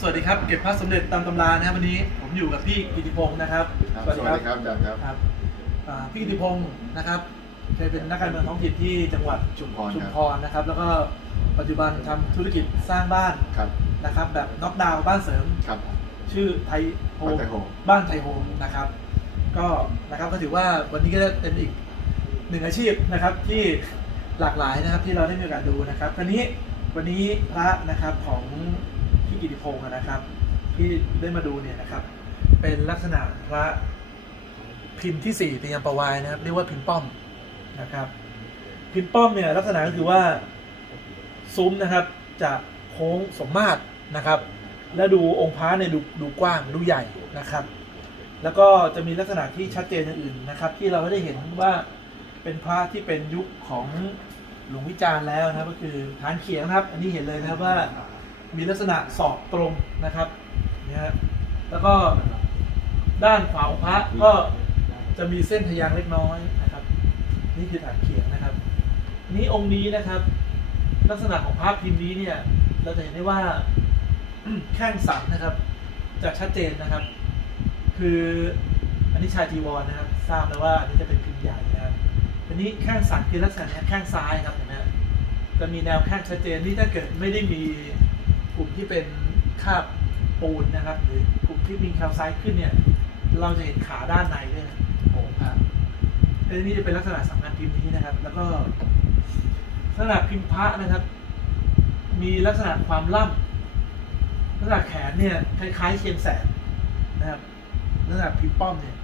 เก็บพระสมเด็จตามตำรานะครับวันนี้ผมอยู่กับพี่กิติพงศ์นะครับครับสวัสดีครับอาจารย์ครับครับอ่าพี่กิติพงศ์นะครับเคยเป็นนักการเมืองท้องถิ่นที่จังหวัดชุมพรชุมครับพรนะครับ แล้วก็ปัจจุบันทำธุรกิจสร้างบ้านครับนะครับ แบบน็อกดาวน์บ้านเสริม ครับ ชื่อไทยโฮมบ้านไทยโฮม บ้านไทยโฮมนะครับ ก็นะครับก็ถือว่าวันนี้ก็ได้เป็นอีกหนึ่งอาชีพนะครับที่หลากหลายนะครับที่เราได้มีโอกาสดูนะครับตอนนี้วันนี้พระนะครับของ พี่กิติพงศ์นะครับ ที่ได้มาดูเนี่ยนะครับ เป็นลักษณะพระพิมพ์ที่สี่ตียมประวายนะครับ เรียกว่าพิมพ์ป้อมนะครับ พิมพ์ป้อมเนี่ยลักษณะก็คือว่าซุ้มนะครับจะโค้งสมมาตรนะครับ และดูองค์พระเนี่ยดูดูกว้างดูใหญ่นะครับ แล้วก็จะมีลักษณะที่ชัดเจนอย่างอื่นนะครับ ที่เราได้เห็นว่าเป็นพระที่เป็นยุคของหลวงวิจารณ์แล้วนะครับ ก็คือฐานเขียงนะครับ อันนี้เห็นเลยนะครับว่า มีลักษณะสอบตรงนะครับนี่ฮะแล้วก็ด้านขวาของพระก็จะมีเส้นทะยางเล็กน้อยนะครับ นี่คือฐานเขียงนะครับ นี่องค์นี้นะครับ ลักษณะของพระพิมพ์นี้เนี่ย เราจะเห็นได้ว่าแข้งสันนะครับ จะชัดเจนนะครับ คืออันนี้ชายจีวรนะครับ ทราบแล้วว่าอันนี้จะเป็นพิมพ์ใหญ่นะครับอันนี้แข้งสันคือลักษณะแข้งซ้ายครับเห็นไหมจะมีแนวแข้งชัดเจนนี่ถ้าเกิดไม่ได้มี ที่เป็นคาบปูนนะครับหรือกลุ่มที่มีแคลไซต์ขึ้นเนี่ย เราจะเห็นขาด้านในด้วยนะโอ้ครับอันนี้จะเป็นลักษณะสำคัญพิมพ์นี้นะครับ แล้วก็ลักษณะพิมพ์พระนะครับ มีลักษณะความล่ำลักษณะแขนเนี่ยคล้ายๆเชียงแสนนะครับลักษณะพิมพ์ป้อมเนี่ย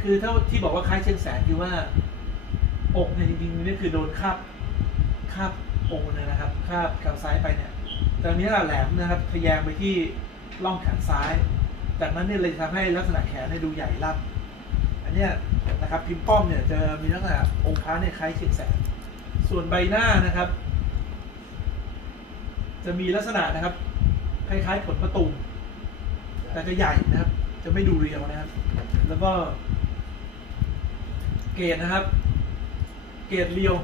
คือถ้าที่บอกว่าคล้ายเชียงแสนคือว่าอกเนี่ยจริงๆนี่คือโดนคาบคาบอกเลยนะครับคาบแขนซ้ายไปเนี่ยแต่อันนี้แหลมนะครับทะแยงไปที่ร่องแขนซ้าย จากนั้นเนี่ยเลยทำให้ลักษณะแขนเนี่ยดูใหญ่ล่ำอันเนี้ยนะครับพิมพ์ป้อมเนี่ยจะมีลักษณะองค์พระเนี่ยคล้ายเชียงแสนส่วนใบหน้านะครับ จะมีลักษณะนะครับ คล้ายๆผลประตูมแต่จะใหญ่นะครับ จะไม่ดูเรียวนะครับ แล้วก็ เกรดนะครับ เกรดเรียว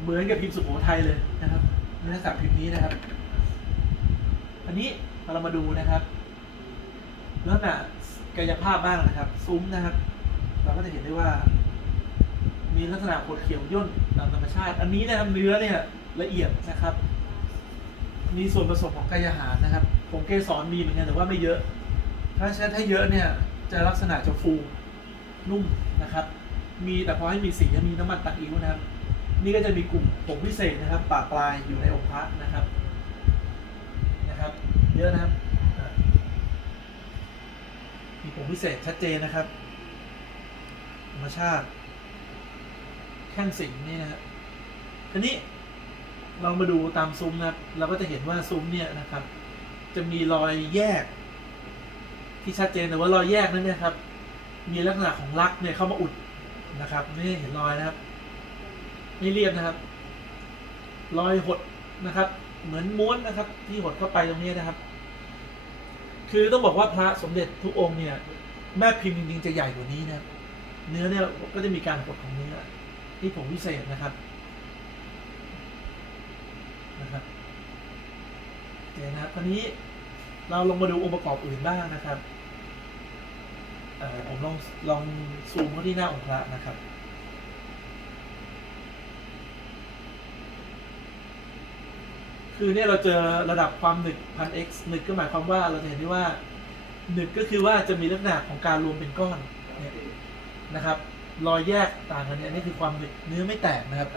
เหมือนกับพิมพ์สุโขทัยเลยนะครับในลักษณะพิมพ์นี้นะครับ อันนี้เรามาดูนะครับลักษณะกายภาพบ้างนะครับ ซุ้มนะครับ เราก็จะเห็นได้ว่า มีลักษณะขดเขียวย่นตามธรรมชาติ อันนี้นะครับเนื้อเนี่ยละเอียดนะครับ มีส่วนผสมของกายอาหารนะครับผงเกสรมีเหมือนกันแต่ว่าไม่เยอะ ถ้าใช้ถ้าเยอะเนี่ยจะลักษณะจะฟูนุ่มนะครับ มีแต่พอให้มีสีมีน้ำมันตัดอิ้วนะครับ นี่ก็จะมีกลุ่มผงพิเศษนะครับปากปลายอยู่ในองค์พระนะครับ เยอะนะครับมีผงพิเศษชัดเจนนะครับ ธรรมชาติแข้งสิงนี่นะครับทีนี้เรามาดูตามซุ้มนะครับ เราก็จะเห็นว่าซุ้มเนี่ยนะครับ จะมีรอยแยก ที่ชัดเจนแต่ว่ารอยแยกนั้นเนี่ยครับ มีลักษณะของลักเนี่ยเข้ามาอุดนะครับไม่เห็นรอยนะครับไม่เรียบนะครับ รอยหดนะครับ เหมือนม้วนนะครับ ที่หดเข้าไปตรงนี้นะครับ คือต้องบอกว่าพระสมเด็จทุกองค์เนี่ยแม่พิมพ์จริงๆจะใหญ่กว่านี้นะ เนื้อเนี่ยก็จะมีการหดของเนื้อที่ผงพิเศษนะครับนะครับเดี๋ยวนะครับตอนนี้เราลงมาดูองค์ประกอบอื่นบ้างนะครับเออผมลองลองซูมเข้าที่หน้าองค์พระนะครับ คือเนี่ยเราเจอระดับความหนึกพัน x หนึกก็หมายความว่าเราจะเห็นได้ว่าหนึกก็คือว่าจะมีลักษณะของการรวมเป็นก้อนเนี่ยนะครับ รอยแยกต่างกันเนี่ยนี่คือความหนึกเนื้อไม่แตกนะครับ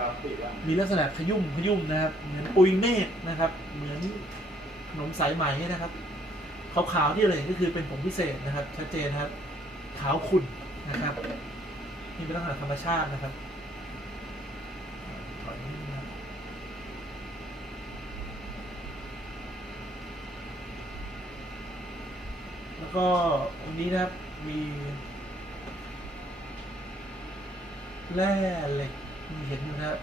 มีลักษณะขยุ่มขยุ่มนะครับ เหมือนปุยเมฆนะครับ เหมือนขนมสายไหมนะครับขาวๆที่เราเห็นก็คือเป็นผงพิเศษนะครับ ชัดเจนนะครับ ขาวขุ่นนะครับนี่เป็นลักษณะธรรมชาตินะครับ ก็ตรงนี้นะครับมีแร่เหล็กมีเห็นอยู่นะครับ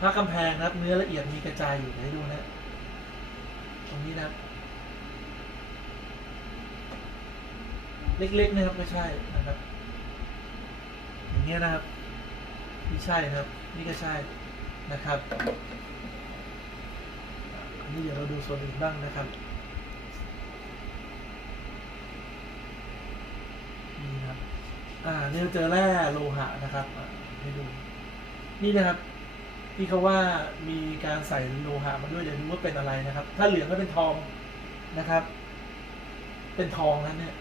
ผ้ากำแพงนะครับ เนื้อละเอียดมีกระจายอยู่ให้ดูนะตรงนี้นะครับ เล็กๆนะครับไม่ใช่นะครับ อย่างเงี้ยนะครับนี่ใช่นะครับ นี่ก็ใช่นะครับอันนี้เดี๋ยวเราดูส่วนอื่นบ้างนะครับ อ่าเนี่ยเจอแร่โลหะนะครับให้ดูนี่นะครับ ที่เขาว่ามีการใส่โลหะมาด้วยเดี๋ยวดูว่าเป็นอะไรนะครับ ถ้าเหลืองก็เป็นทองนะครับ เป็นทองนั้นเนี่ย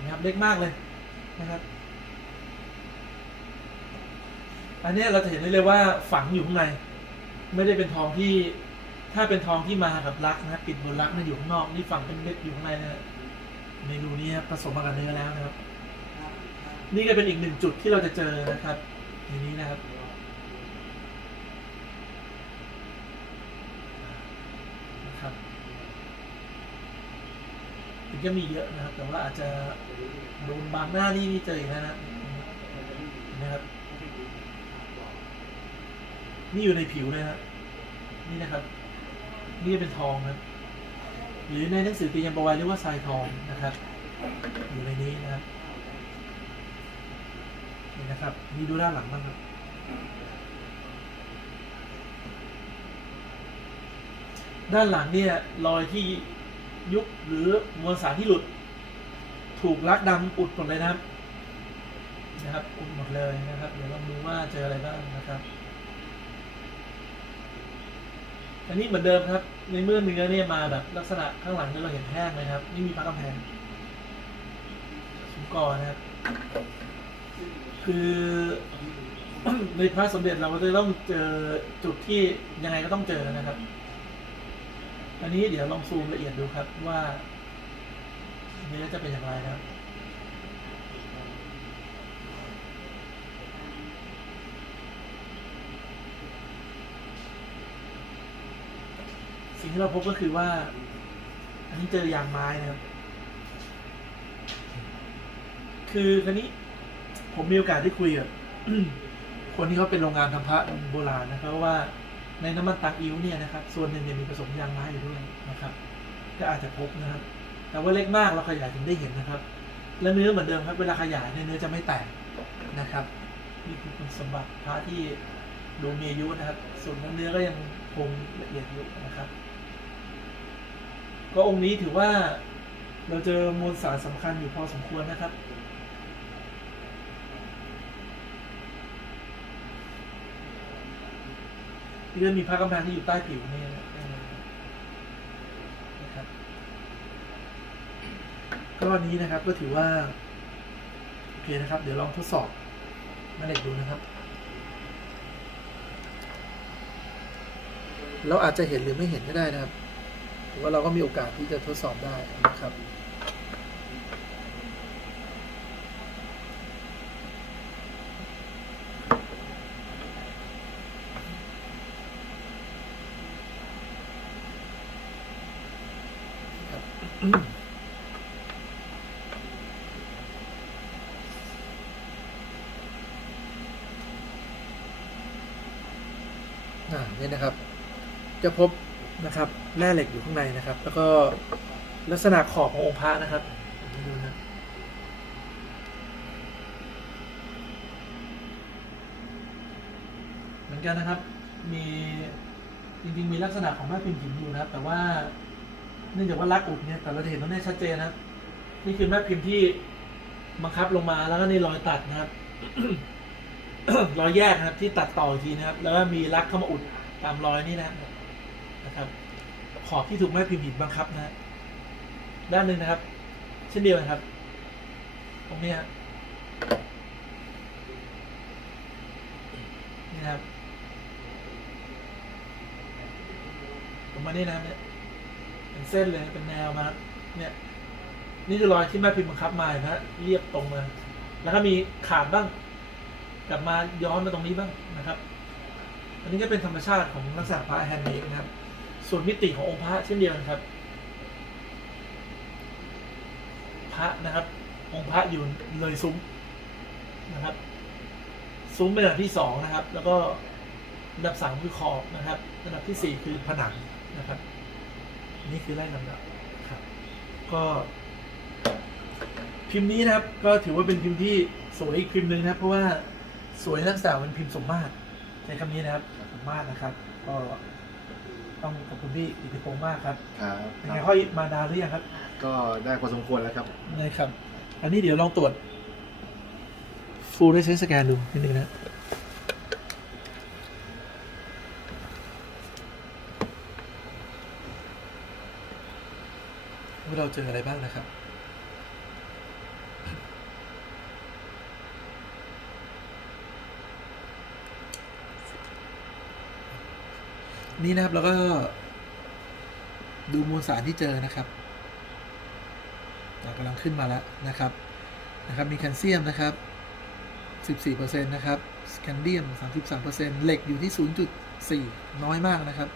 นะครับเล็กมากเลยนะครับ อันนี้เราจะเห็นได้เลยว่าฝังอยู่ข้างใน ไม่ได้เป็นทองที่ ถ้าเป็นทองที่มากับลักษ์นะปิดบนลักษ์นะอยู่ข้างนอก นี่ฝังเป็นเม็ดอยู่ข้างในนะ เมนูนี้ผสมมากับเนื้อแล้วนะครับ นี่ก็เป็นอีกหนึ่งจุดที่เราจะเจอนะครับในนี้นะครับนะครับถึงจะมีเยอะนะครับ แต่ว่าอาจจะโดนบางหน้านี่นี่เจออีกแล้วนะนะครับ นี่อยู่ในผิวเลยนะนี่นะครับ นี่เป็นทองนะครับ หรือในหนังสือตียมประวัยเรียกว่าทรายทองนะครับอยู่ในนี้นะครับนี่นะครับนี่ดูด้านหลังบ้างครับด้านหลังเนี่ยรอยที่ยุบหรือมวลสารที่หลุด ถูกลักดำอุดหมดเลยนะครับนะครับ อุดหมดเลยนะครับ เดี๋ยวลองดูว่าเจออะไรบ้างนะครับ อันนี้เหมือนเดิมครับ ในเมื่อเนื้อเนี่ยมาแบบลักษณะข้างหลังเนี่ยเราเห็นแห้งเลยครับ นี่มีพระกำแพงสุกอนะครับ คือในพระสมเด็จเราก็จะต้องเจอจุดที่ยังไงก็ต้องเจอนะครับ อันนี้เดี๋ยวลองซูมละเอียดดูครับว่าเนื้อจะเป็นอย่างไรนะครับ ที่เราพบก็คือว่า อันนี้เจอยางไม้นะครับ คือคันนี้ ผมมีโอกาสได้คุยกับคนที่เขาเป็นโรงงานทำพระโบราณนะครับว่าในน้ำมันตักอิ้วเนี่ยนะครับ ส่วนหนึ่งเนี่ยมีผสมยางไม้อยู่ด้วยนะครับ ก็อาจจะพบนะครับ แต่ว่าเล็กมากเราขยายถึงได้เห็นนะครับ และเนื้อเหมือนเดิมครับ เวลาขยายเนี่ยเนื้อจะไม่แตกนะครับนี่คือคุณสมบัติพระที่ดูมีอายุนะครับ ส่วนเนื้อก็ยังคงละเอียดอยู่นะครับ ก็องค์นี้ถือว่าเราเจอมวลสารสำคัญอยู่พอสมควรนะครับที่ก็มีพระกำแพงที่อยู่ใต้ผิวนี่นะครับก็อันนี้นะครับก็ถือว่า โอเคนะครับ เดี๋ยวลองทดสอบแม่เหล็กดูนะครับ เราอาจจะเห็นหรือไม่เห็นก็ได้นะครับ ว่าเราก็มีโอกาสที่จะทดสอบได้นะครับนี่นะครับ จะพบ นะครับแร่เหล็กอยู่ข้างในนะครับ แล้วก็ลักษณะขอบขององค์พระนะครับดูนะเหมือนกันนะครับ มีจริงๆมีลักษณะของแม่พิมพ์หินอยู่นะครับ แต่ว่าเนื่องจากว่าลักอุดเนี่ยแต่เราจะเห็นตรงนี้ชัดเจนนะครับนี่คือแม่พิมพ์ที่บังคับลงมาแล้วก็นี่รอยตัดนะครับรอยแยกนะครับที่ตัดต่ออีกทีนะครับ แล้วก็มีลักเข้ามาอุดตามรอยนี่นะครับ นะครับ ขอบที่ถูกแม่พิมพ์หินบังคับนะ ด้านหนึ่งนะครับ เช่นเดียวกันครับ ตรงนี้นี่นะครับผมมานี่นะเนี่ยเป็นเส้นเลยเป็นแนวมาเนี่ย นี่คือรอยที่แม่พิมพ์บังคับมาเห็นะเรียบตรงมา แล้วก็มีขาดบ้างกลับมาย้อนมาตรงนี้บ้างนะครับ อันนี้ก็เป็นธรรมชาติของลักษณะพระแฮนด์เมดนะครับ ส่วนมิติขององค์พระเช่นเดียวกันครับ พระนะครับ องค์พระอยู่เลยซุ้มนะครับ ซุ้มเป็นระดับที่สองนะครับ แล้วก็ระดับสามคือขอบนะครับระดับที่สี่คือผนังนะครับ นี่คือไล่ลำดับครับ ก็ พิมพ์นี้นะครับ ก็ถือว่าเป็นพิมพ์ที่สวยอีกพิมพ์หนึ่งนะครับ เพราะว่าสวยลักษณะเป็นพิมพ์สมมาตรใช้คำนี้นะครับสมมาตรนะครับ ก็ ต้องขอบคุณพี่อิทธิพงศ์มากครับครับเป็นไงค่อยมาดาวหรือยังครับ ก็ได้พอสมควรแล้วครับได้ครับ อันนี้เดี๋ยวลองตรวจ full resistance scan ดูนิดนึงนะว่าเราเจออะไรบ้างนะครับ นี่นะครับแล้วก็ดูมวลสารที่เจอนะครับกำลังขึ้นมาแล้วนะครับนะครับ มีแคลเซียมนะครับ14%นะครับแคนเดียม 33%เหล็กอยู่ที่ 0.4 น้อยมากนะครับ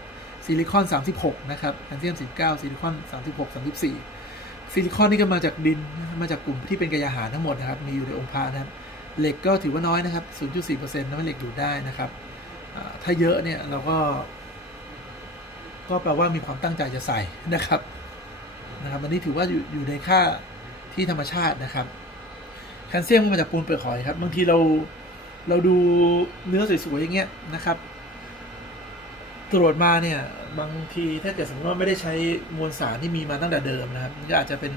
ซิลิคอน 36 นะครับ แคลเซียม 19 ซิลิคอน 36 34 ซิลิคอนนี่ก็มาจากดิน มาจากกลุ่มที่เป็นกายาหารทั้งหมดนะครับ มีอยู่ในองค์พระนะครับ เหล็กก็ถือว่าน้อยนะครับ 0.4%น้ำเหล็กอยู่ได้นะครับ ถ้าเยอะเนี่ยเราก็ ก็แปลว่ามีความตั้งใจจะใส่นะครับนะครับอันนี้ถือว่าอยู่อยู่ในค่าที่ธรรมชาตินะครับแคลเซียมก็มาจากปูนเปลือกหอยครับบางทีเราเราดูเนื้อสวยๆอย่างเงี้ยนะครับ ตรวจมาเนี่ยบางทีถ้าเกิดสมมติว่าไม่ได้ใช้มวลสารที่มีมาตั้งแต่เดิมนะครับก็อาจจะเป็น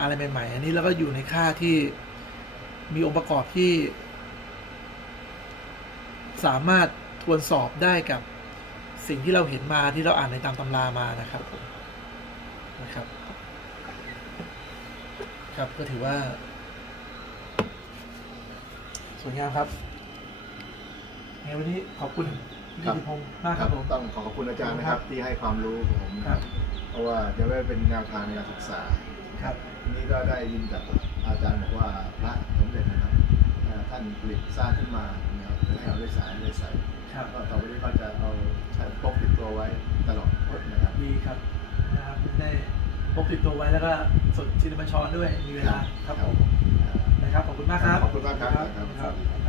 อะไรใหม่ ๆ อันนี้เราก็อยู่ในค่าที่มีองค์ประกอบที่ สามารถทวนสอบได้กับ สิ่งที่เราเห็นมาที่เราอ่านในตามตำรามานะครับผมนะครับ ครับก็ถือว่า สวยงามครับในวันนี้ขอบคุณพี่ครับกิติพงศ์มากครับผมต้องขอขอบคุณอาจารย์นะครับ ที่ให้ความรู้ผมครับ เพราะว่าจะได้เป็นแนวทางในการศึกษาครับทีนี้ก็ได้ยินจากอาจารย์บอกว่าพระสมเด็จนะครับเอ่อท่านผลิตสร้างขึ้นมา นะครับเพื่อให้เราได้สายได้ใส่ครับก็ต่อไปนี้ก็จะเอาใช้พกติดตัวไว้ตลอดนะครับดีครับนะครับได้พกติดตัวไว้แล้วก็สดชินบัญชรด้วยมีเวลาครับผมอ่านะครับขอบคุณมากครับขอบคุณมากครับครับ